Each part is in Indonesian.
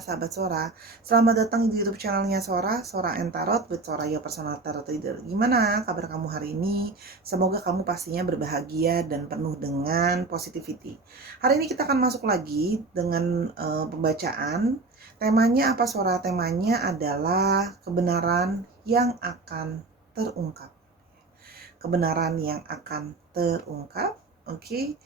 sahabat Sora. Selamat datang di YouTube channelnya Sora, Sora and Tarot with Sora, your personal tarot reader. Gimana kabar kamu hari ini? Semoga kamu pastinya berbahagia dan penuh dengan positivity. Hari ini kita akan masuk lagi dengan pembacaan. Temanya apa Sora? Temanya adalah kebenaran yang akan terungkap. Kebenaran yang akan terungkap, oke.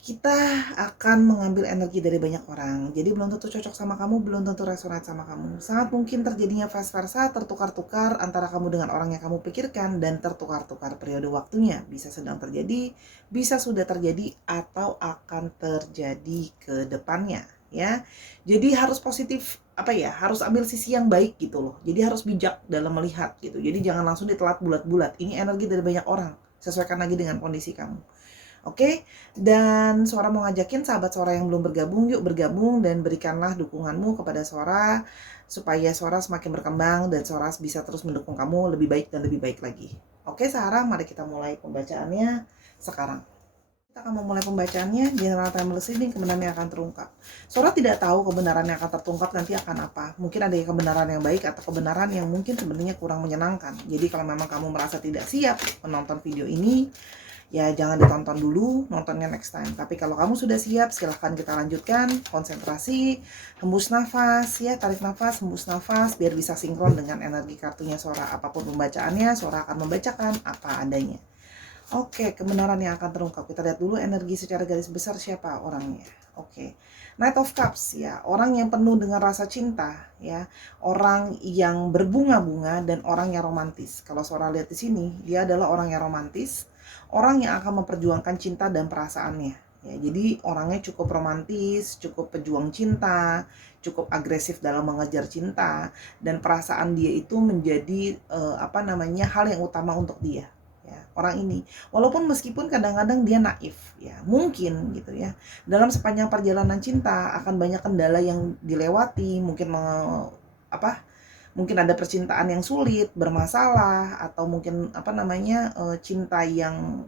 Kita akan mengambil energi dari banyak orang. Jadi belum tentu cocok sama kamu, belum tentu resonate sama kamu. Sangat mungkin terjadinya vice versa, tertukar-tukar antara kamu dengan orang yang kamu pikirkan dan tertukar-tukar periode waktunya. Bisa sedang terjadi, bisa sudah terjadi atau akan terjadi ke depannya, ya. Jadi harus positif, harus ambil sisi yang baik gitu loh. Jadi harus bijak dalam melihat gitu. Jadi jangan langsung ditelat bulat-bulat. Ini energi dari banyak orang. Sesuaikan lagi dengan kondisi kamu. Oke, dan Sora mau ngajakin sahabat Sora yang belum bergabung, yuk bergabung dan berikanlah dukunganmu kepada Sora supaya Sora semakin berkembang dan Sora bisa terus mendukung kamu lebih baik dan lebih baik lagi. Oke, sekarang mari kita mulai pembacaannya sekarang. Kita akan memulai pembacaannya, general timeless reading, kebenaran yang akan terungkap. Sora tidak tahu kebenaran yang akan terungkap nanti akan apa. Mungkin ada kebenaran yang baik atau kebenaran yang mungkin sebenarnya kurang menyenangkan. Jadi kalau memang kamu merasa tidak siap menonton video ini, ya jangan ditonton dulu, nontonnya next time. Tapi kalau kamu sudah siap, silahkan kita lanjutkan. Konsentrasi, hembus nafas, ya tarik nafas, hembus nafas, biar bisa sinkron dengan energi kartunya Sora. Apapun pembacaannya, Sora akan membacakan apa adanya. Oke, kebenaran yang akan terungkap. Kita lihat dulu energi secara garis besar siapa orangnya. Oke, Knight of Cups, ya, orang yang penuh dengan rasa cinta, ya, orang yang berbunga-bunga dan orang yang romantis. Kalau Sora lihat di sini, dia adalah orang yang romantis, orang yang akan memperjuangkan cinta dan perasaannya. Ya, jadi orangnya cukup romantis, cukup pejuang cinta, cukup agresif dalam mengejar cinta, dan perasaan dia itu menjadi hal yang utama untuk dia. Orang ini, walaupun meskipun kadang-kadang dia naif, ya mungkin gitu ya, dalam sepanjang perjalanan cinta akan banyak kendala yang dilewati, mungkin ada percintaan yang sulit, bermasalah, atau mungkin cinta yang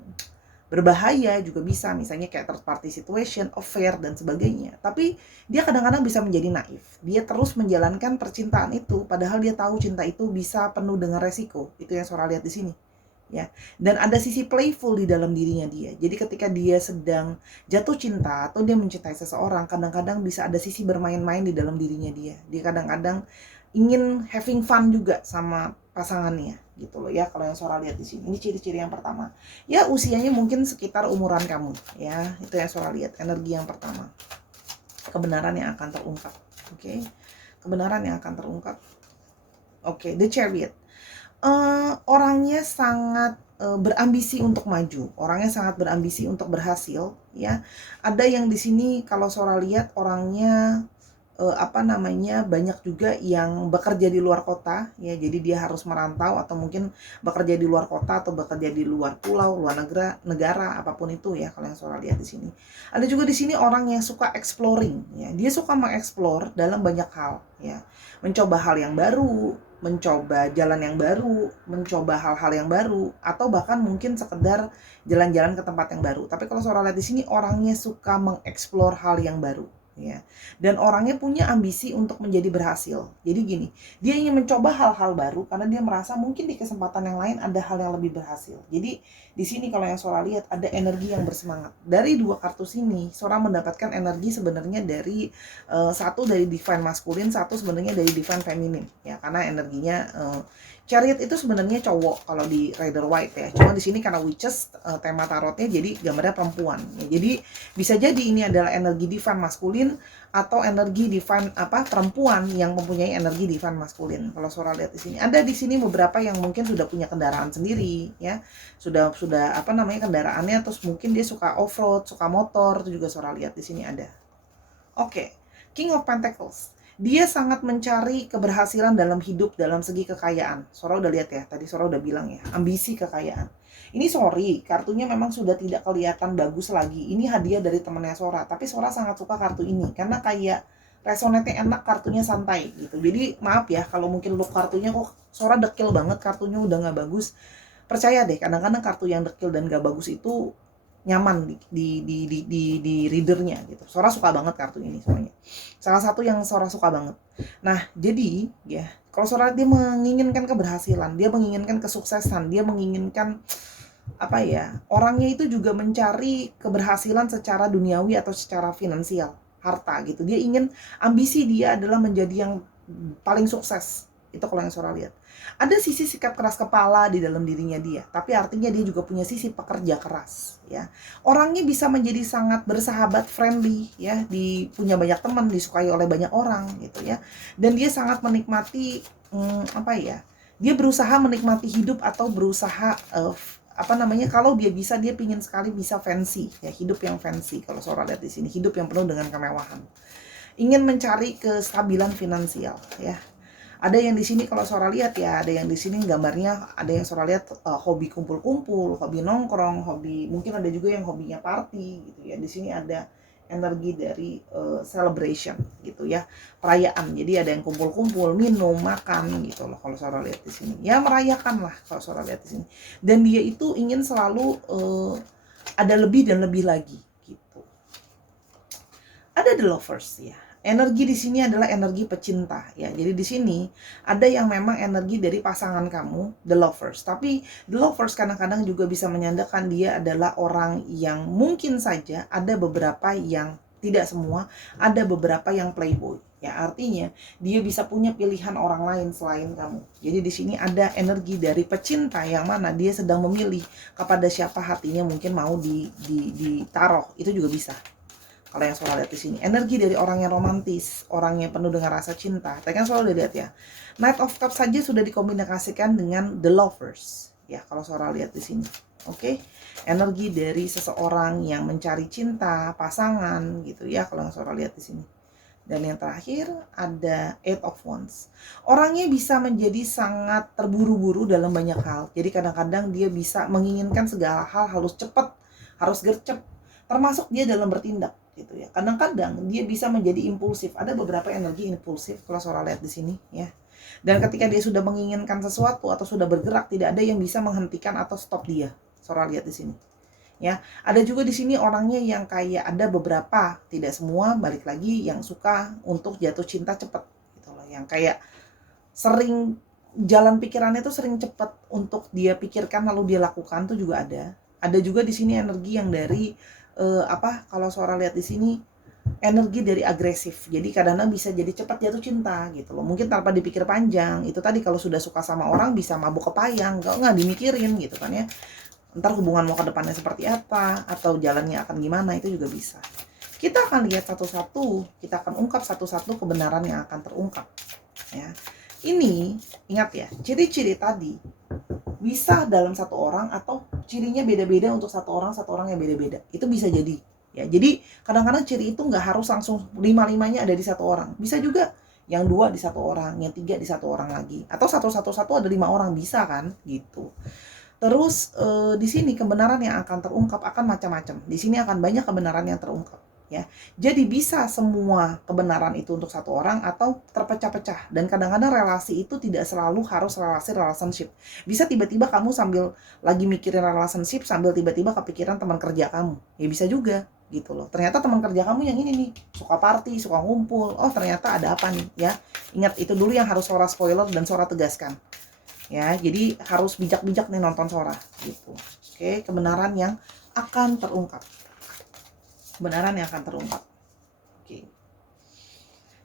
berbahaya juga bisa, misalnya kayak third party situation, affair dan sebagainya. Tapi dia kadang-kadang bisa menjadi naif, dia terus menjalankan percintaan itu padahal dia tahu cinta itu bisa penuh dengan resiko. Itu yang Sora lihat di sini, ya. Dan ada sisi playful di dalam dirinya dia. Jadi ketika dia sedang jatuh cinta atau dia mencintai seseorang, kadang-kadang bisa ada sisi bermain-main di dalam dirinya dia. Dia kadang-kadang ingin having fun juga sama pasangannya gitu loh, ya. Kalau yang Sora lihat di sini, ini ciri-ciri yang pertama. Ya, usianya mungkin sekitar umuran kamu, ya. Itu yang Sora lihat, energi yang pertama. Kebenaran yang akan terungkap. Oke. Kebenaran yang akan terungkap. Oke, The Chariot. Orangnya sangat berambisi untuk maju, orangnya sangat berambisi untuk berhasil, ya. Ada yang di sini kalau Sora lihat orangnya banyak juga yang bekerja di luar kota, ya. Jadi dia harus merantau atau mungkin bekerja di luar kota atau bekerja di luar pulau, luar negara apapun itu, ya. Kalau yang Sora lihat di sini, ada juga di sini orang yang suka exploring, ya. Dia suka mengeksplor dalam banyak hal, ya. Mencoba hal yang baru, mencoba jalan yang baru, mencoba hal-hal yang baru, atau bahkan mungkin sekedar jalan-jalan ke tempat yang baru. Tapi kalau Sora lihat di sini orangnya suka mengeksplor hal yang baru, ya. Dan orangnya punya ambisi untuk menjadi berhasil. Jadi gini, dia ingin mencoba hal-hal baru karena dia merasa mungkin di kesempatan yang lain ada hal yang lebih berhasil. Jadi di sini kalau yang Sora lihat ada energi yang bersemangat. Dari dua kartu sini, Sora mendapatkan energi sebenarnya dari satu dari divine maskulin, satu sebenarnya dari divine feminin, ya. Karena energinya Chariot itu sebenarnya cowok kalau di Rider White, ya. Cuma di sini karena witches, tema tarotnya jadi gambarnya perempuan, ya. Jadi bisa jadi ini adalah energi divine maskulin atau energi divine perempuan yang mempunyai energi divine maskulin. Kalau Sora lihat di sini, ada di sini beberapa yang mungkin sudah punya kendaraan sendiri, ya. Sudah kendaraannya, terus mungkin dia suka off-road, suka motor, itu juga Sora lihat di sini ada. Oke, King of Pentacles. Dia sangat mencari keberhasilan dalam hidup dalam segi kekayaan. Sora udah lihat ya, tadi Sora udah bilang ya, ambisi kekayaan. Ini kartunya memang sudah tidak kelihatan bagus lagi. Ini hadiah dari temannya Sora, tapi Sora sangat suka kartu ini karena kayak resonate enak, kartunya santai gitu. Jadi maaf ya kalau mungkin look kartunya kok Sora dekil banget, kartunya udah nggak bagus. Percaya deh, kadang-kadang kartu yang dekil dan gak bagus itu nyaman di readernya gitu. Sora suka banget kartu ini soalnya. Salah satu yang Sora suka banget. Nah, jadi ya, kalau Sora dia menginginkan keberhasilan, dia menginginkan kesuksesan, dia menginginkan apa ya, orangnya itu juga mencari keberhasilan secara duniawi atau secara finansial, harta gitu. Dia ingin, ambisi dia adalah menjadi yang paling sukses. Itu kalau yang Sora lihat. Ada sisi sikap keras kepala di dalam dirinya dia, tapi artinya dia juga punya sisi pekerja keras ya. Orangnya bisa menjadi sangat bersahabat, friendly ya, punya banyak teman, disukai oleh banyak orang gitu ya. Dan dia sangat menikmati apa ya? Dia berusaha menikmati hidup atau berusaha apa namanya, kalau dia bisa, dia pingin sekali bisa fancy ya, hidup yang fancy. Kalau Sora lihat di sini, hidup yang penuh dengan kemewahan, ingin mencari kestabilan finansial ya. Ada yang di sini kalau Sora lihat ya, ada yang di sini gambarnya, ada yang Sora lihat hobi kumpul-kumpul, hobi nongkrong, hobi, mungkin ada juga yang hobinya party gitu ya. Di sini ada energi dari celebration gitu ya, perayaan. Jadi ada yang kumpul-kumpul, minum, makan gitu loh kalau Sora lihat di sini. Ya merayakan lah kalau Sora lihat di sini. Dan dia itu ingin selalu ada lebih dan lebih lagi gitu. Ada the lovers ya. Energi di sini adalah energi pecinta ya. Jadi di sini ada yang memang energi dari pasangan kamu, the lovers. Tapi the lovers kadang-kadang juga bisa menyandarkan dia adalah orang yang mungkin saja ada beberapa yang, tidak semua, ada beberapa yang playboy. Ya, artinya dia bisa punya pilihan orang lain selain kamu. Jadi di sini ada energi dari pecinta yang mana dia sedang memilih kepada siapa hatinya mungkin mau ditaruh. Itu juga bisa. Kalau yang Sora lihat di sini, energi dari orang yang romantis, orang yang penuh dengan rasa cinta. Tadi kan Sora lihat ya, Knight of Cups saja sudah dikombinasikan dengan the lovers. Ya, kalau Sora lihat di sini, oke, energi dari seseorang yang mencari cinta, pasangan, gitu ya. Kalau yang Sora lihat di sini. Dan yang terakhir ada Eight of Wands. Orangnya bisa menjadi sangat terburu-buru dalam banyak hal. Jadi kadang-kadang dia bisa menginginkan segala hal harus cepat, harus gercep. Termasuk dia dalam bertindak gitu ya. Kadang-kadang dia bisa menjadi impulsif. Ada beberapa energi impulsif kalau Sora lihat di sini ya. Dan ketika dia sudah menginginkan sesuatu atau sudah bergerak, tidak ada yang bisa menghentikan atau stop dia. Sora lihat di sini. Ya, ada juga di sini orangnya yang kayak ada beberapa, tidak semua, balik lagi, yang suka untuk jatuh cinta cepat gitu loh. Yang kayak sering jalan pikirannya tuh sering cepat untuk dia pikirkan lalu dia lakukan tuh juga ada. Ada juga di sini energi yang dari kalau Sora lihat di sini, energi dari agresif. Jadi kadang-kadang bisa jadi cepat jatuh cinta gitu loh. Mungkin tanpa dipikir panjang. Itu tadi kalau sudah suka sama orang bisa mabuk kepayang, nggak dimikirin gitu kan ya. Ntar hubungan mau ke depannya seperti apa, atau jalannya akan gimana, itu juga bisa. Kita akan lihat satu-satu, kita akan ungkap satu-satu kebenaran yang akan terungkap ya. Ini ingat ya, ciri-ciri tadi bisa dalam satu orang atau cirinya beda-beda untuk satu orang yang beda-beda. Itu bisa jadi ya. Jadi kadang-kadang ciri itu nggak harus langsung lima-limanya ada di satu orang. Bisa juga yang 2 di satu orang, yang 3 di satu orang lagi, atau satu ada 5 orang, bisa kan gitu. Terus di sini kebenaran yang akan terungkap akan macam-macam. Di sini akan banyak kebenaran yang terungkap ya. Jadi bisa semua kebenaran itu untuk satu orang atau terpecah-pecah. Dan kadang-kadang relasi itu tidak selalu harus relasi relationship. Bisa tiba-tiba kamu sambil lagi mikirin relationship sambil tiba-tiba kepikiran teman kerja kamu. Ya bisa juga gitu loh. Ternyata teman kerja kamu yang ini nih, suka party, suka ngumpul. Oh, ternyata ada apa nih ya. Ingat, itu dulu yang harus Sora spoiler dan Sora tegaskan. Ya, jadi harus bijak-bijak nih nonton Sora gitu. Oke, kebenaran yang akan terungkap. Kebenaran yang akan terungkap. Oke.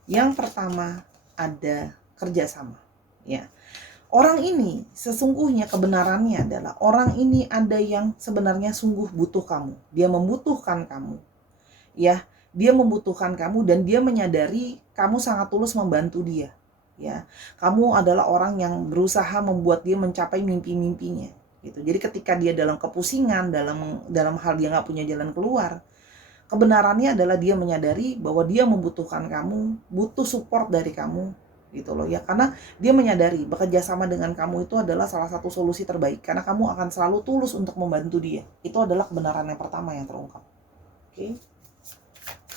Yang pertama ada kerjasama. Ya. Orang ini sesungguhnya kebenarannya adalah orang ini ada yang sebenarnya sungguh butuh kamu. Dia membutuhkan kamu. Ya, dia membutuhkan kamu dan dia menyadari kamu sangat tulus membantu dia. Ya, kamu adalah orang yang berusaha membuat dia mencapai mimpi-mimpinya gitu. Jadi ketika dia dalam kepusingan, dalam hal dia nggak punya jalan keluar, kebenarannya adalah dia menyadari bahwa dia membutuhkan kamu, butuh support dari kamu gitu loh ya. Karena dia menyadari bekerja sama dengan kamu itu adalah salah satu solusi terbaik karena kamu akan selalu tulus untuk membantu dia. Itu adalah kebenaran yang pertama yang terungkap. Oke.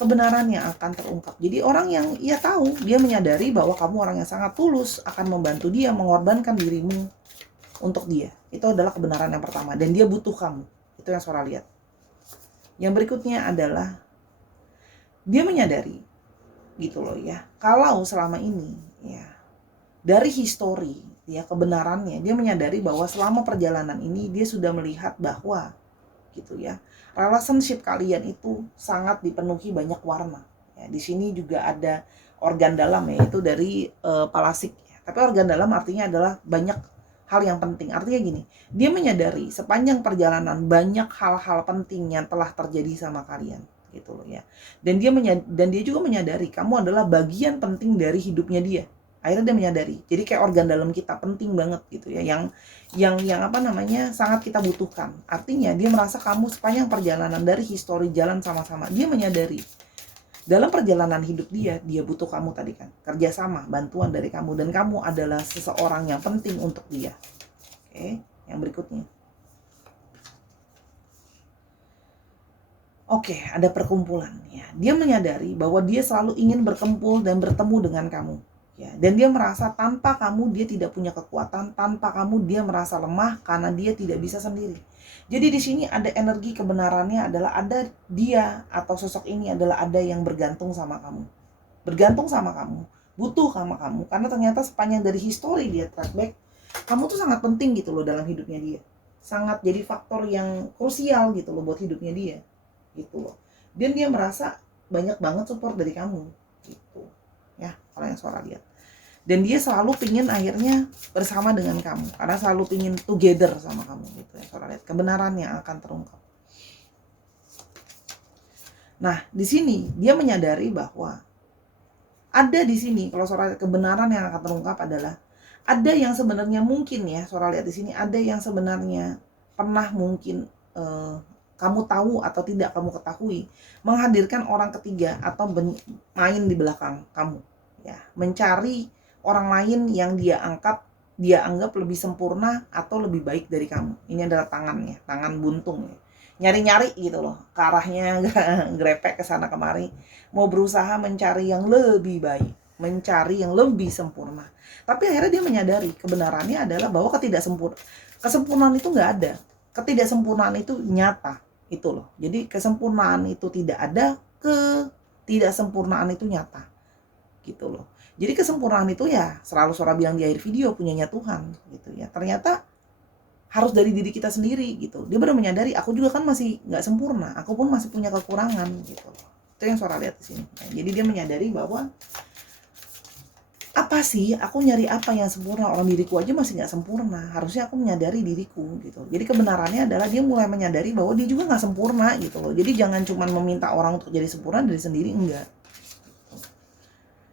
Kebenaran yang akan terungkap. Jadi orang yang ia tahu, dia menyadari bahwa kamu orang yang sangat tulus akan membantu dia, mengorbankan dirimu untuk dia. Itu adalah kebenaran yang pertama dan dia butuh kamu. Itu yang Sora lihat. Yang berikutnya adalah dia menyadari gitu loh ya, kalau selama ini ya dari histori ya kebenarannya, dia menyadari bahwa selama perjalanan ini dia sudah melihat bahwa gitu ya, relationship kalian itu sangat dipenuhi banyak warna. Ya, di sini juga ada organ dalam ya, itu dari Palasik. Tapi organ dalam artinya adalah banyak hal yang penting. Artinya gini, dia menyadari sepanjang perjalanan banyak hal-hal penting yang telah terjadi sama kalian gitu loh ya. Dan dia juga menyadari kamu adalah bagian penting dari hidupnya dia. Akhirnya dia menyadari. Jadi kayak organ dalam kita penting banget gitu ya, yang apa namanya sangat kita butuhkan. Artinya dia merasa kamu sepanjang perjalanan dari histori jalan sama-sama, dia menyadari dalam perjalanan hidup dia butuh kamu tadi kan, kerjasama, bantuan dari kamu, dan kamu adalah seseorang yang penting untuk dia. Oke, yang berikutnya. Oke, ada perkumpulan ya. Dia menyadari bahwa dia selalu ingin berkumpul dan bertemu dengan kamu. Ya, dan dia merasa tanpa kamu dia tidak punya kekuatan, tanpa kamu dia merasa lemah karena dia tidak bisa sendiri. Jadi di sini ada energi kebenarannya adalah ada dia atau sosok ini adalah ada yang bergantung sama kamu. Bergantung sama kamu, butuh sama kamu karena ternyata sepanjang dari histori dia track back, kamu tuh sangat penting gitu loh dalam hidupnya dia. Sangat jadi faktor yang krusial gitu loh buat hidupnya dia. Gitu loh. Dan dia merasa banyak banget support dari kamu gitu ya, kalau yang suara lihat. Dan dia selalu pingin akhirnya bersama dengan kamu karena selalu pingin together sama kamu gitu ya, suara lihat. Kebenaran yang akan terungkap. Nah, di sini dia menyadari bahwa ada di sini kalau suara kebenaran yang akan terungkap adalah ada yang sebenarnya mungkin ya, suara lihat di sini ada yang sebenarnya pernah mungkin kamu tahu atau tidak kamu ketahui, menghadirkan orang ketiga atau main di belakang kamu ya, mencari orang lain yang dia anggap lebih sempurna atau lebih baik dari kamu. Ini adalah tangannya, tangan buntung ya. Nyari-nyari gitu loh, ke arahnya grepek ke sana kemari, mau berusaha mencari yang lebih baik, mencari yang lebih sempurna. Tapi akhirnya dia menyadari kebenarannya adalah bahwa kesempurnaan itu nggak ada. Ketidaksempurnaan itu nyata. Itu loh. Jadi kesempurnaan itu tidak ada, ketidaksempurnaan itu nyata. Gitu loh. Jadi kesempurnaan itu ya selalu suara bilang di akhir video punyanya Tuhan gitu ya. Ternyata harus dari diri kita sendiri gitu. Dia baru menyadari aku juga kan masih nggak sempurna, aku pun masih punya kekurangan gitu loh. Itu yang suara lihat di sini. Nah, jadi dia menyadari bahwa apa sih aku nyari apa yang sempurna, orang diriku aja masih nggak sempurna, harusnya aku menyadari diriku gitu. Jadi kebenarannya adalah dia mulai menyadari bahwa dia juga nggak sempurna gitu loh. Jadi jangan cuma meminta orang untuk jadi sempurna dari sendiri, enggak.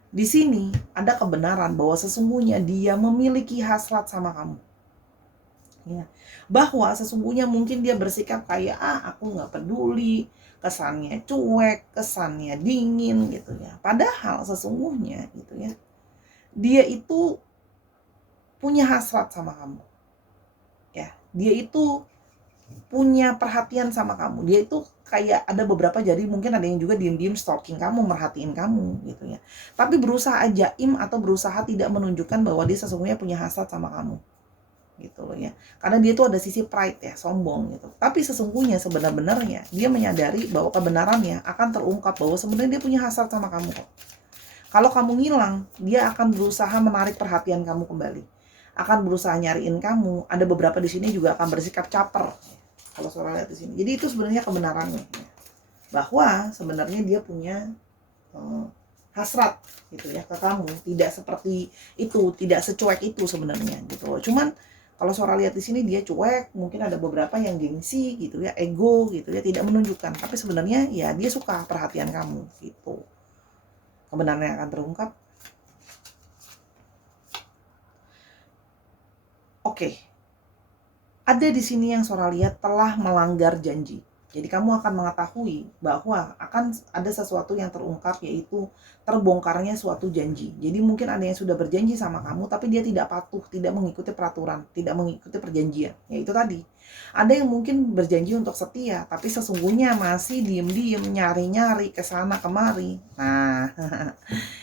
Di sini ada kebenaran bahwa sesungguhnya dia memiliki hasrat sama kamu ya, bahwa sesungguhnya mungkin dia bersikap kayak aku nggak peduli, kesannya cuek, kesannya dingin gitu ya, padahal sesungguhnya gitu ya dia itu punya hasrat sama kamu ya, dia itu punya perhatian sama kamu, dia itu kayak ada beberapa, jadi mungkin ada yang juga diem-diem stalking kamu, merhatiin kamu gitu ya, tapi berusaha ajaim atau berusaha tidak menunjukkan bahwa dia sesungguhnya punya hasrat sama kamu gitu loh ya, karena dia tuh ada sisi pride ya, sombong gitu. Tapi sesungguhnya sebenarnya dia menyadari bahwa kebenarannya akan terungkap bahwa sebenarnya dia punya hasrat sama kamu kok. Kalau kamu ngilang, dia akan berusaha menarik perhatian kamu kembali. Akan berusaha nyariin kamu. Ada beberapa di sini juga akan bersikap caper. Kalau suara lihat di sini. Jadi itu sebenarnya kebenarannya. Bahwa sebenarnya dia punya hasrat gitu ya ke kamu. Tidak seperti itu, tidak secuek itu sebenarnya gitu. Cuman kalau suara lihat di sini dia cuek, mungkin ada beberapa yang gengsi gitu ya, ego gitu ya, tidak menunjukkan. Tapi sebenarnya ya dia suka perhatian kamu gitu. Kebenaran yang akan terungkap. Oke. Ada di sini yang suara lihat telah melanggar janji. Jadi kamu akan mengetahui bahwa akan ada sesuatu yang terungkap, yaitu terbongkarnya suatu janji. Jadi mungkin ada yang sudah berjanji sama kamu tapi dia tidak patuh, tidak mengikuti peraturan, tidak mengikuti perjanjian. Ya itu tadi. Ada yang mungkin berjanji untuk setia tapi sesungguhnya masih diem-diem, nyari-nyari ke sana kemari. Nah,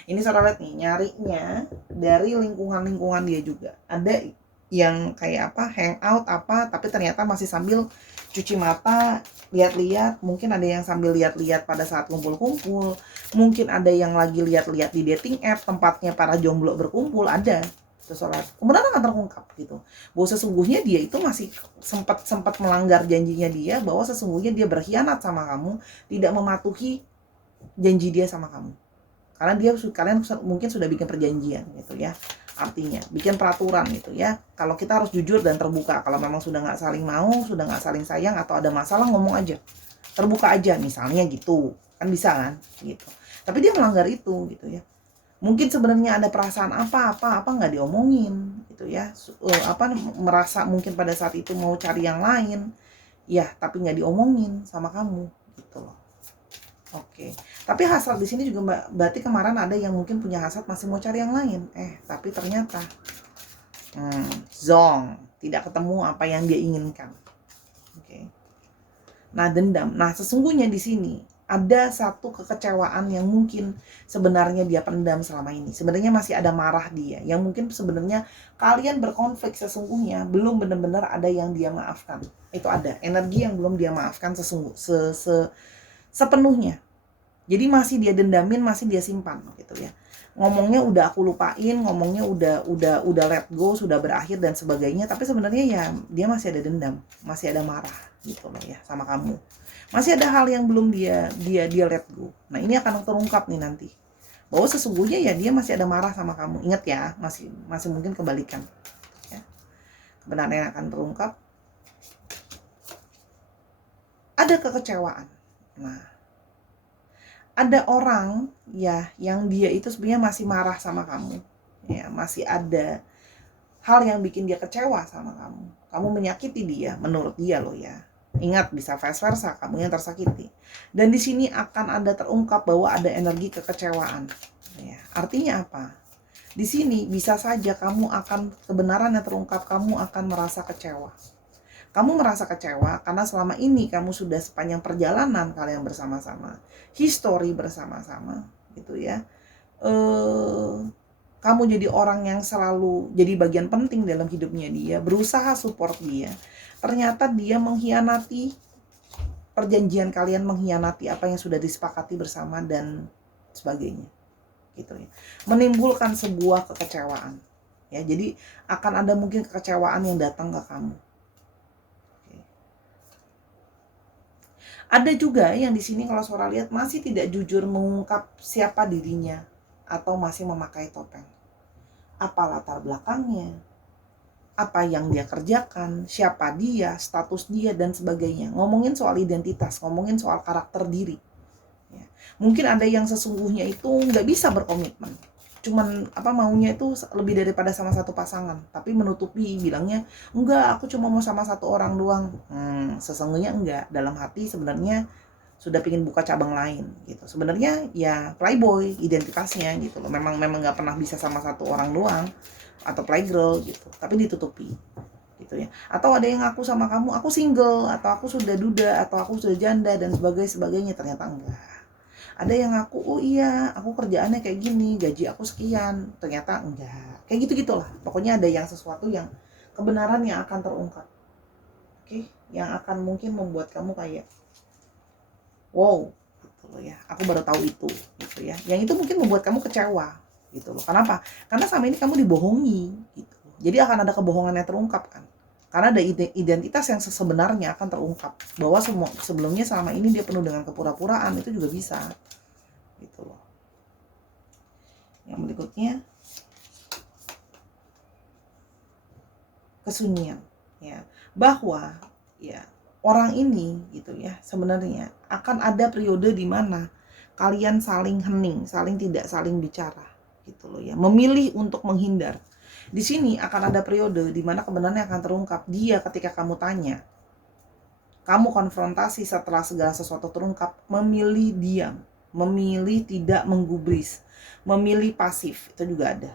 ini suara lihat nih, nyarinya dari lingkungan-lingkungan dia juga. Ada yang kayak apa, hangout apa, tapi ternyata masih sambil cuci mata, lihat-lihat. Mungkin ada yang sambil lihat-lihat pada saat kumpul-kumpul, mungkin ada yang lagi lihat-lihat di dating app tempatnya para jomblo berkumpul, ada. Seseorang kebenaran akan terungkap gitu, bahwa sesungguhnya dia itu masih sempat sempat melanggar janjinya dia, bahwa sesungguhnya dia berkhianat sama kamu, tidak mematuhi janji dia sama kamu. Karena kalian mungkin sudah bikin perjanjian gitu ya, artinya bikin peraturan gitu ya, kalau kita harus jujur dan terbuka. Kalau memang sudah nggak saling mau, sudah nggak saling sayang, atau ada masalah, ngomong aja, terbuka aja misalnya gitu kan, bisa kan gitu. Tapi dia melanggar itu gitu ya. Mungkin sebenarnya ada perasaan apa nggak diomongin gitu ya, merasa mungkin pada saat itu mau cari yang lain ya, tapi nggak diomongin sama kamu gitu loh. Oke, tapi hasrat di sini juga berarti kemarin ada yang mungkin punya hasrat masih mau cari yang lain, tapi ternyata zong, tidak ketemu apa yang dia inginkan. Oke. Nah, dendam. Nah, sesungguhnya di sini ada satu kekecewaan yang mungkin sebenarnya dia pendam selama ini. Sebenarnya masih ada marah dia, yang mungkin sebenarnya kalian berkonflik sesungguhnya belum benar-benar ada yang dia maafkan. Itu ada energi yang belum dia maafkan sepenuhnya. Jadi masih dia dendamin, masih dia simpan gitu ya. Ngomongnya udah aku lupain, ngomongnya udah let go, sudah berakhir dan sebagainya, tapi sebenarnya ya dia masih ada dendam, masih ada marah gitu loh ya sama kamu. Masih ada hal yang belum dia let go. Nah, ini akan terungkap nih nanti, bahwa sesungguhnya ya dia masih ada marah sama kamu. Ingat ya, masih mungkin kebalikan ya. Kebenaran yang akan terungkap, ada kekecewaan. Nah, ada orang ya yang dia itu sebenarnya masih marah sama kamu ya, masih ada hal yang bikin dia kecewa sama kamu menyakiti dia menurut dia loh ya. Ingat, bisa vice versa, kamu yang tersakiti. Dan di sini akan ada terungkap bahwa ada energi kekecewaan ya. Artinya apa? Di sini bisa saja kamu akan, kebenaran yang terungkap, kamu akan merasa kecewa. Kamu merasa kecewa karena selama ini kamu sudah sepanjang perjalanan kalian bersama-sama, history bersama-sama gitu ya, kamu jadi orang yang selalu jadi bagian penting dalam hidupnya dia, berusaha support dia. Ternyata dia mengkhianati perjanjian kalian, mengkhianati apa yang sudah disepakati bersama dan sebagainya gitu ya. Menimbulkan sebuah kekecewaan ya. Jadi akan ada mungkin kekecewaan yang datang ke kamu. Ada juga yang di sini kalau Sora lihat masih tidak jujur mengungkap siapa dirinya atau masih memakai topeng. Apa latar belakangnya, apa yang dia kerjakan, siapa dia, status dia dan sebagainya. Ngomongin soal identitas, ngomongin soal karakter diri. Ya. Mungkin ada yang sesungguhnya itu nggak bisa berkomitmen. Cuman maunya itu lebih daripada sama satu pasangan, tapi menutupi bilangnya enggak, aku cuma mau sama satu orang doang. Sesungguhnya enggak, dalam hati sebenarnya sudah pingin buka cabang lain gitu. Sebenarnya ya playboy identitasnya gitu loh, memang nggak pernah bisa sama satu orang doang, atau playgirl gitu, tapi ditutupi gitu ya. Atau ada yang ngaku sama kamu, aku single, atau aku sudah duda, atau aku sudah janda dan sebagainya, ternyata enggak. Ada yang ngaku, oh iya aku kerjaannya kayak gini, gaji aku sekian, ternyata enggak. Kayak gitu-gitulah. Pokoknya ada yang sesuatu yang kebenaran yang akan terungkap. Oke, yang akan mungkin membuat kamu kayak wow, gitu loh ya. Aku baru tahu itu gitu ya. Yang itu mungkin membuat kamu kecewa gitu loh. Kenapa? Karena selama ini kamu dibohongi gitu. Jadi akan ada kebohongan yang terungkap kan. Karena ada identitas yang sebenarnya akan terungkap, bahwa sebelumnya selama ini dia penuh dengan kepura-puraan, itu juga bisa gitu loh. Yang berikutnya kesunyian ya, bahwa ya orang ini gitu ya sebenarnya akan ada periode di mana kalian saling hening, tidak saling bicara gitu loh ya, memilih untuk menghindar. Di sini akan ada periode di mana kebenarannya akan terungkap. Dia ketika kamu tanya, kamu konfrontasi setelah segala sesuatu terungkap, memilih diam, memilih tidak menggubris, memilih pasif, itu juga ada.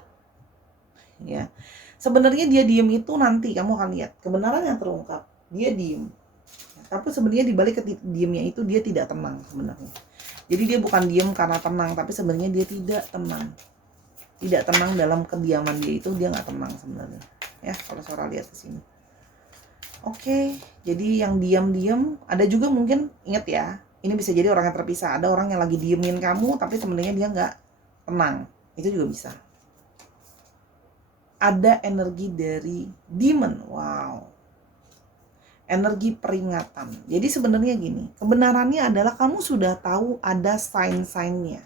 Ya. Sebenarnya dia diam itu nanti kamu akan lihat kebenaran yang terungkap. Dia diam. Tapi sebenarnya di balik diamnya itu dia tidak tenang sebenarnya. Jadi dia bukan diam karena tenang, tapi sebenarnya dia tidak tenang. Tidak tenang dalam kediaman dia itu, dia nggak tenang sebenarnya. ya kalau Sora lihat di sini. Oke, jadi yang diam-diam ada juga mungkin, inget ya, ini bisa jadi orang yang terpisah. Ada orang yang lagi diemin kamu tapi sebenarnya dia nggak tenang, itu juga bisa. Ada energi dari demon, wow, energi peringatan. Jadi sebenarnya gini, kebenarannya adalah kamu sudah tahu ada sign-signnya,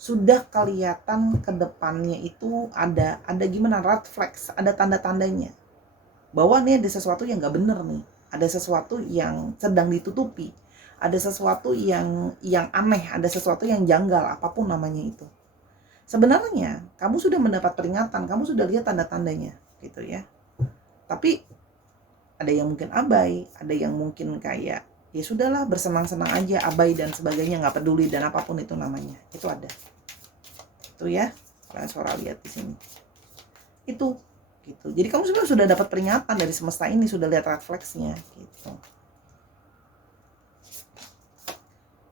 sudah kelihatan ke depannya itu ada gimana, red flags, ada tanda-tandanya bahwa nih ada sesuatu yang nggak bener nih, ada sesuatu yang sedang ditutupi, ada sesuatu yang aneh, ada sesuatu yang janggal, apapun namanya itu. Sebenarnya kamu sudah mendapat peringatan, kamu sudah lihat tanda-tandanya gitu ya. Tapi ada yang mungkin abai, ada yang mungkin kayak ya sudahlah bersenang-senang aja, abai dan sebagainya, nggak peduli dan apapun itu namanya, itu ada. Itu ya, kalian Sora lihat di sini. Itu gitu. Jadi kamu sebenarnya sudah dapat peringatan dari semesta ini, sudah lihat red flags-nya gitu.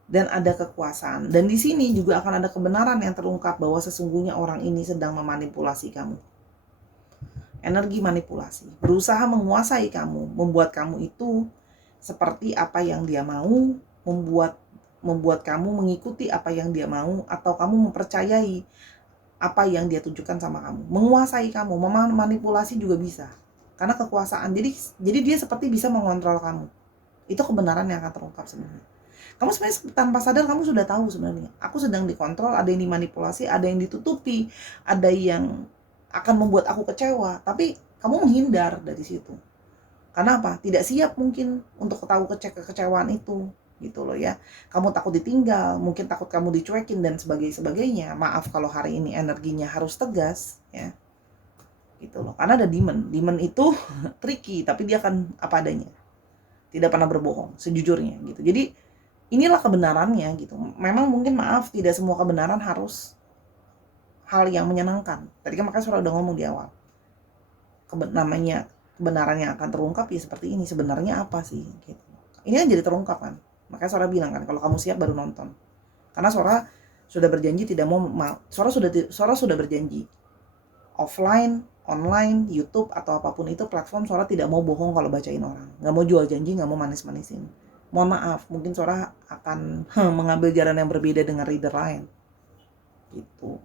Dan ada kekuasaan. Dan di sini juga akan ada kebenaran yang terungkap bahwa sesungguhnya orang ini sedang memanipulasi kamu. Energi manipulasi, berusaha menguasai kamu, membuat kamu itu seperti apa yang dia mau, membuat kamu mengikuti apa yang dia mau, atau kamu mempercayai apa yang dia tunjukkan sama kamu, menguasai kamu, memanipulasi juga bisa, karena kekuasaan. Jadi dia seperti bisa mengontrol kamu. Itu kebenaran yang akan terungkap sebenarnya. Kamu sebenarnya tanpa sadar kamu sudah tahu sebenarnya, aku sedang dikontrol, ada yang dimanipulasi, ada yang ditutupi, ada yang akan membuat aku kecewa, tapi kamu menghindar dari situ. Karena apa? Tidak siap mungkin untuk tahu kekecewaan itu, gitu loh ya. Kamu takut ditinggal, mungkin takut kamu dicuekin dan sebagainya. Maaf kalau hari ini energinya harus tegas ya. Gitu loh. Karena ada demon. Demon itu tricky, tapi dia akan apa adanya. Tidak pernah berbohong, sejujurnya gitu. Jadi inilah kebenarannya gitu. Memang mungkin maaf, tidak semua kebenaran harus hal yang menyenangkan. Tadi kan makanya Surah udah ngomong di awal. Namanya kebenaran yang akan terungkap ya seperti ini, sebenarnya apa sih gitu. Ini kan jadi terungkap kan, makanya Sora bilang kan kalau kamu siap baru nonton, karena Sora sudah berjanji tidak mau Sora sudah berjanji offline, online, YouTube atau apapun itu platform, Sora tidak mau bohong kalau bacain orang, nggak mau jual janji, nggak mau manis-manisin. Mohon maaf, mungkin Sora akan mengambil jalan yang berbeda dengan reader lain gitu.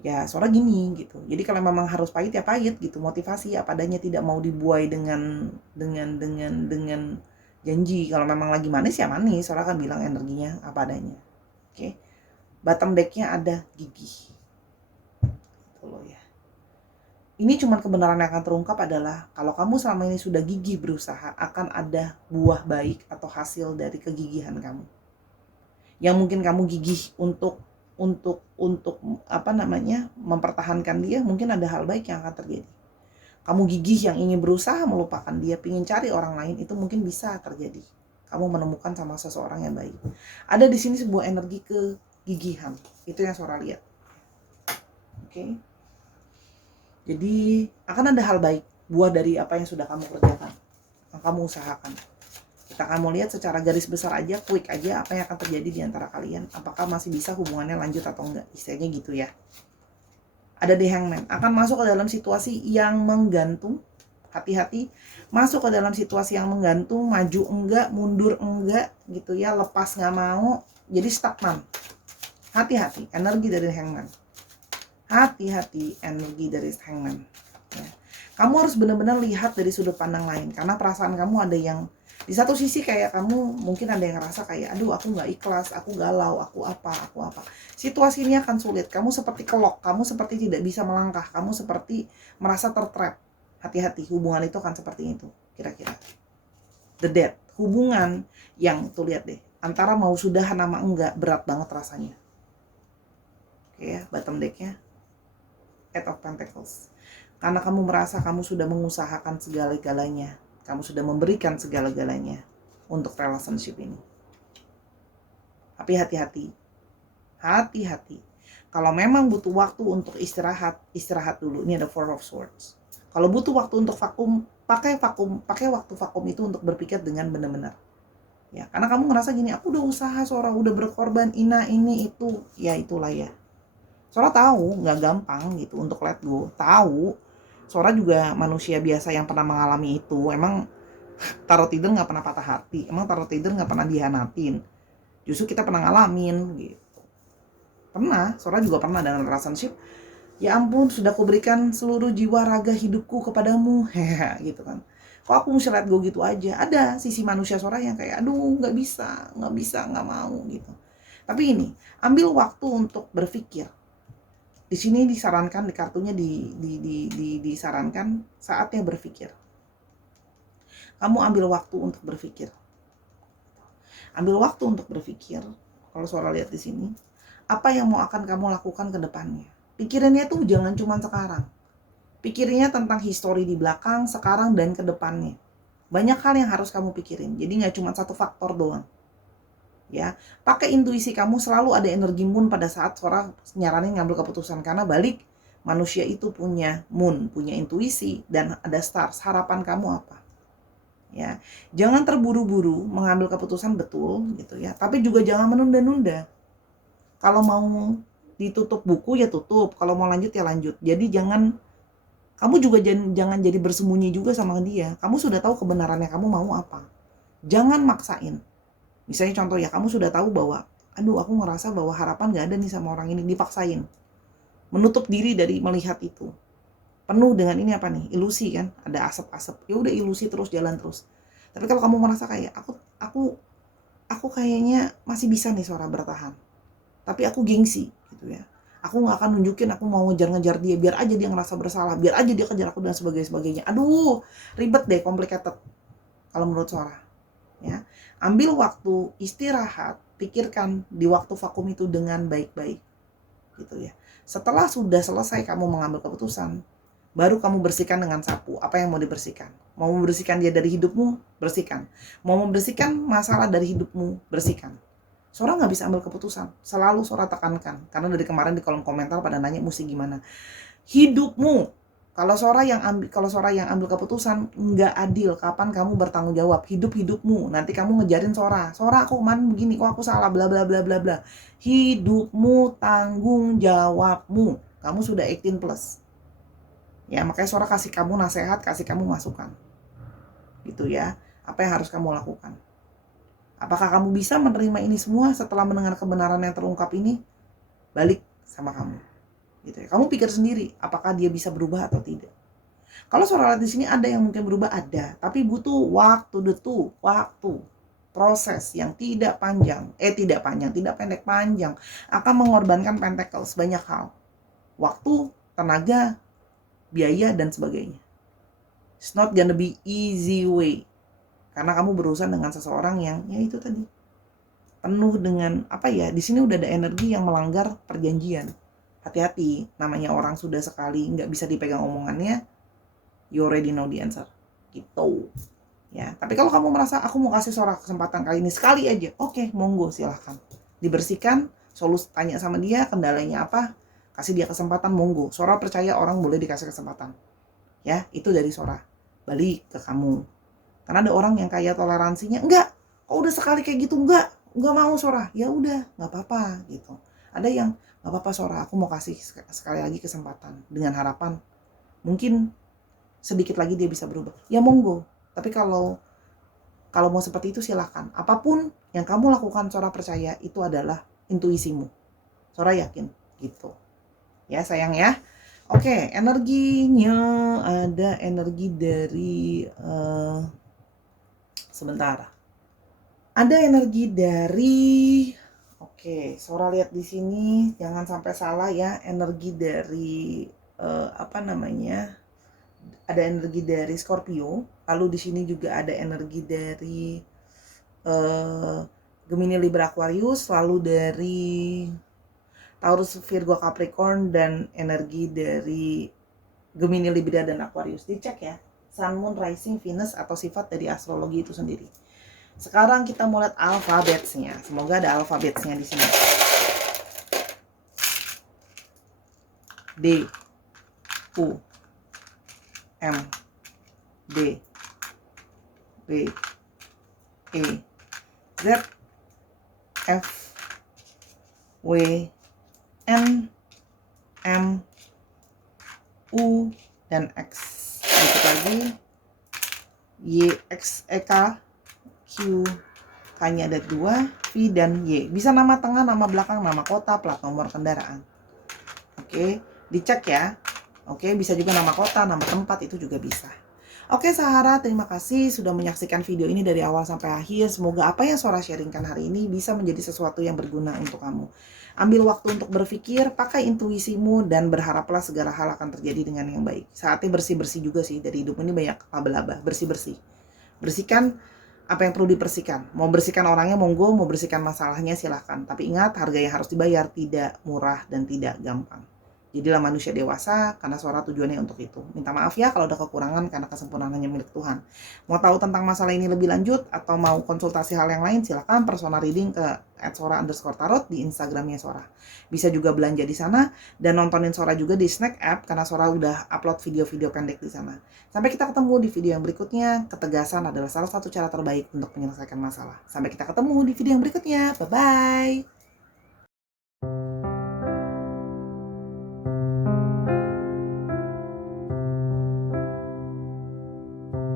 Ya Sora gini gitu. Jadi kalau memang harus pahit ya pahit gitu, motivasi apa adanya, tidak mau dibuai dengan janji. Kalau memang lagi manis ya manis, Sora kan bilang energinya apa adanya. Oke. Bottom deck-nya ada gigih. Gitu loh ya. Ini cuma kebenaran yang akan terungkap adalah kalau kamu selama ini sudah gigih berusaha, akan ada buah baik atau hasil dari kegigihan kamu. Yang mungkin kamu gigih untuk apa namanya, mempertahankan dia, mungkin ada hal baik yang akan terjadi. Kamu gigih yang ingin berusaha melupakan dia, ingin cari orang lain, itu mungkin bisa terjadi. Kamu menemukan sama seseorang yang baik. Ada di sini sebuah energi kegigihan. Itu yang Sora lihat. Oke. Jadi akan ada hal baik, buah dari apa yang sudah kamu kerjakan, yang kamu usahakan. Kita akan mau lihat secara garis besar aja, quick aja, apa yang akan terjadi di antara kalian. Apakah masih bisa hubungannya lanjut atau enggak, istilahnya gitu ya. Ada The Hangman, akan masuk ke dalam situasi yang menggantung. Hati-hati, masuk ke dalam situasi yang menggantung, maju enggak, mundur enggak gitu ya, lepas nggak mau, jadi stagnan. Hati-hati, energi dari Hangman. Hati-hati, energi dari Hangman ya. Kamu harus benar-benar lihat dari sudut pandang lain, karena perasaan kamu ada yang di satu sisi kayak kamu mungkin ada yang ngerasa kayak aduh aku nggak ikhlas, aku galau, aku apa. Situasi ini akan sulit, kamu seperti kelok, kamu seperti tidak bisa melangkah, kamu seperti merasa tertrap. Hati-hati, hubungan itu akan seperti itu kira-kira. The Death, hubungan yang tuh lihat deh, antara mau sudahan sama enggak, berat banget rasanya. Oke ya, bottom decknya Eight of Pentacles. Karena kamu merasa kamu sudah mengusahakan segala-galanya, kamu sudah memberikan segala-galanya untuk relationship ini. Tapi hati-hati. Hati-hati. Kalau memang butuh waktu untuk istirahat, istirahat dulu. Ini ada Four of Swords. Kalau butuh waktu untuk vakum, pakai waktu vakum itu untuk berpikir dengan benar-benar. Ya, karena kamu ngerasa gini, aku udah usaha, Sora udah berkorban, ini itu, ya itulah ya. Sora tahu nggak gampang gitu untuk let go, tahu. Sora juga manusia biasa yang pernah mengalami itu. Emang tarot reader nggak pernah patah hati, emang tarot reader nggak pernah dihianatin. Justru kita pernah ngalamin gitu. Pernah, Sora juga pernah dalam relationship. Ya ampun, sudah kuberikan seluruh jiwa raga hidupku kepadamu, hehe, gitu kan. Kok aku mesti let go gitu aja? Ada sisi manusia Sora yang kayak, aduh nggak bisa, nggak mau gitu. Tapi ini, ambil waktu untuk berpikir. Di sini disarankan di kartunya disarankan saatnya berpikir. Kamu ambil waktu untuk berpikir. Ambil waktu untuk berpikir. Kalau Sora lihat di sini, apa yang mau akan kamu lakukan ke depannya? Pikirannya tuh jangan cuma sekarang. Pikirnya tentang histori di belakang, sekarang, dan ke depannya. Banyak hal yang harus kamu pikirin. Jadi nggak cuma satu faktor doang. Ya, pakai intuisi kamu, selalu ada energi moon pada saat Sora nyaranin ngambil keputusan, karena balik manusia itu punya moon, punya intuisi, dan ada stars. Harapan kamu apa? Ya, jangan terburu-buru mengambil keputusan, betul gitu ya. Tapi juga jangan menunda-nunda. Kalau mau ditutup buku ya tutup, kalau mau lanjut ya lanjut. Jadi kamu juga jangan jadi bersembunyi juga sama dia. Kamu sudah tahu kebenarannya, kamu mau apa. Jangan maksain. Misalnya contoh ya, kamu sudah tahu bahwa, aduh aku ngerasa bahwa harapan gak ada nih sama orang ini, dipaksain. Menutup diri dari melihat itu. Penuh dengan ini apa nih? Ilusi kan? Ada asap-asap. Ya udah ilusi terus, jalan terus. Tapi kalau kamu merasa kayak, aku kayaknya masih bisa nih Sora bertahan. Tapi aku gengsi gitu ya. Aku nggak akan nunjukin aku mau ngejar-ngejar dia, biar aja dia ngerasa bersalah, biar aja dia kejar aku dan sebagainya. Aduh, ribet deh, complicated kalau menurut Sora. Ya, ambil waktu istirahat, pikirkan di waktu vakum itu dengan baik-baik, gitu ya. Setelah sudah selesai kamu mengambil keputusan, baru kamu bersihkan dengan sapu. Apa yang mau dibersihkan? Mau membersihkan dia dari hidupmu, bersihkan. Mau membersihkan masalah dari hidupmu, bersihkan. Sora nggak bisa ambil keputusan, selalu Sora tekankan. Karena dari kemarin di kolom komentar pada nanya mesti gimana. Hidupmu. Kalau Sora yang ambil keputusan, nggak adil. Kapan kamu bertanggung jawab? Hidupmu. Nanti kamu ngejarin Sora. Sora aku kemarin begini, kok aku salah, bla bla bla bla bla. Hidupmu, tanggung jawabmu. Kamu sudah 18 plus. Ya, makanya Sora kasih kamu nasihat, kasih kamu masukan. Gitu ya. Apa yang harus kamu lakukan? Apakah kamu bisa menerima ini semua setelah mendengar kebenaran yang terungkap ini? Balik sama kamu. Gitu ya. Kamu pikir sendiri, apakah dia bisa berubah atau tidak. Kalau Sora lihat di sini ada yang mungkin berubah, ada, tapi butuh waktu, proses yang tidak pendek, panjang, akan mengorbankan pentacles, banyak hal, waktu, tenaga, biaya, dan sebagainya. It's not gonna be easy way, karena kamu berurusan dengan seseorang yang ya itu tadi penuh dengan apa ya, di sini udah ada energi yang melanggar perjanjian. Hati-hati, namanya orang sudah sekali nggak bisa dipegang omongannya, you already know the answer. Gitu. Ya, tapi kalau kamu merasa aku mau kasih Sora kesempatan kali ini sekali aja, oke, monggo silahkan. Dibersihkan, tanya sama dia kendalanya apa, kasih dia kesempatan, monggo. Sora percaya orang boleh dikasih kesempatan. Ya, itu dari Sora. Balik ke kamu. Karena ada orang yang kayak toleransinya, enggak, kok udah sekali kayak gitu, enggak mau Sora. Ya udah, nggak apa-apa gitu. Ada yang nggak apa-apa Sora, aku mau kasih sekali lagi kesempatan dengan harapan mungkin sedikit lagi dia bisa berubah. Ya monggo. Tapi kalau mau seperti itu silahkan. Apapun yang kamu lakukan, Sora percaya itu adalah intuisimu. Sora yakin gitu. Ya sayang ya. Oke, energinya ada energi dari sebentar. Ada energi dari Sora lihat di sini, jangan sampai salah ya, energi dari ada energi dari Scorpio, lalu di sini juga ada energi dari Gemini, Libra, Aquarius, lalu dari Taurus, Virgo, Capricorn, dan energi dari Gemini, Libra, dan Aquarius. Dicek ya, Sun, Moon, Rising, Venus, atau sifat dari astrologi itu sendiri. Sekarang kita mau lihat alfabetnya. Semoga ada alfabetnya di sini. D, U, M, D, B, E, Z, F, W, N, M, U, dan X. Berikut lagi Y, X, E, K, Q, K-nya ada 2, V dan Y. Bisa nama tengah, nama belakang, nama kota, plat nomor kendaraan. Oke, dicek ya. Oke, bisa juga nama kota, nama tempat, itu juga bisa. Oke Sahara, terima kasih sudah menyaksikan video ini dari awal sampai akhir. Semoga apa yang Sora sharingkan hari ini bisa menjadi sesuatu yang berguna untuk kamu. Ambil waktu untuk berpikir, pakai intuisimu, dan berharaplah segala hal akan terjadi dengan yang baik. Saatnya bersih-bersih juga sih, dari hidup ini banyak laba-laba, bersih-bersih. Bersihkan apa yang perlu dibersihkan. Mau bersihkan orangnya monggo, mau bersihkan masalahnya silahkan. Tapi ingat, harga yang harus dibayar tidak murah dan tidak gampang. Jadilah manusia dewasa, karena Sora tujuannya untuk itu. Minta maaf ya kalau ada kekurangan, karena kesempurnaan hanya milik Tuhan. Mau tahu tentang masalah ini lebih lanjut, atau mau konsultasi hal yang lain, silakan personal reading ke @sora_tarot di Instagramnya Sora. Bisa juga belanja di sana, dan nontonin Sora juga di Snack App, karena Sora udah upload video-video pendek di sana. Sampai kita ketemu di video yang berikutnya. Ketegasan adalah salah satu cara terbaik untuk menyelesaikan masalah. Sampai kita ketemu di video yang berikutnya. Bye-bye.